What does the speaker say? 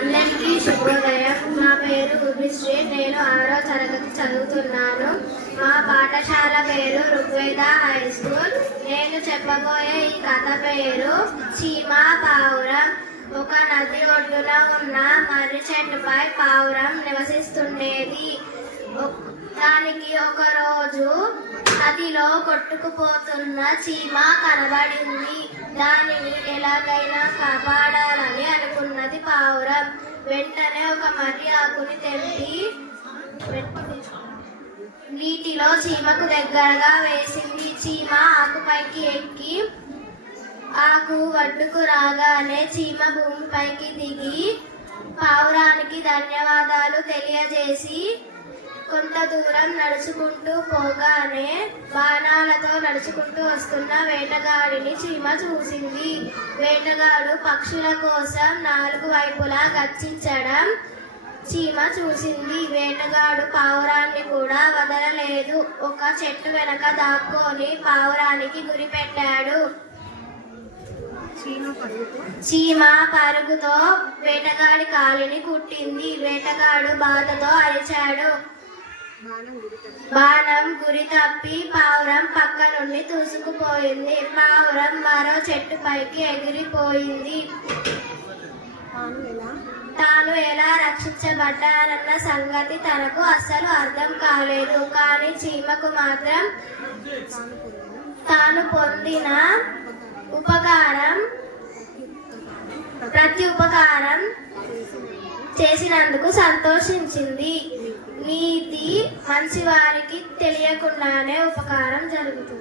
అందరికీ శుభోదయం. నా పేరు ఉభిశ్రీ. నేను 6వ తరగతి చదువుతున్నాను. మా పాఠశాల పేరు ఋగ్వేద హై స్కూల్. నేను చెప్పబోయే ఈ కథ పేరు చీమ పావురం. ఒక నది ఒడ్డున ఉన్న మర్రి చెట్టుపై పావురం నివసిస్తుండేది. దానికి ఒక రోజు నదిలో కొట్టుకుపోతున్న చీమ కనబడింది. దానిని ఎలాగైనా కాపాడాలని అనుకున్నది పావురం. వెంటనే ఒక మర్రి ఆకుని తెంపి నీటిలో చీమకు దగ్గరగా వేసింది. చీమ ఆకుపైకి ఎక్కి ఆకు ఒడ్డుకు రాగానే చీమ భూమిపైకి దిగి పావురానికి ధన్యవాదాలు తెలియజేసి కొంత దూరం నడుచుకుంటూ పోగానే బాణాలతో నడుచుకుంటూ వస్తున్న వేటగాడిని చీమ చూసింది. వేటగాడు పక్షుల కోసం 4 వైపులా గర్జించడం చీమ చూసింది. వేటగాడు పావురాన్ని కూడా వదలలేదు. ఒక చెట్టు వెనక దాక్కొని పావురానికి గురి పెట్టాడు. చీమ పరుగుతో వేటగాడి కాలిని కుట్టింది. వేటగాడు బాధతో అరిచాడు. బాణం గురి తప్పి పావురం పక్క నుండి దూసుకుపోయింది. పావురం మరో చెట్టు పైకి ఎగిరిపోయింది. తాను ఎలా రక్షించబడ్డానన్న సంగతి తనకు అస్సలు అర్థం కాలేదు. కానీ చీమకు మాత్రం తాను పొందిన ప్రతి ఉపకారం చేసినందుకు సంతోషించింది. నీతి మంచివారికి తెలియకుండానే ఉపకారం జరుగుతుంది.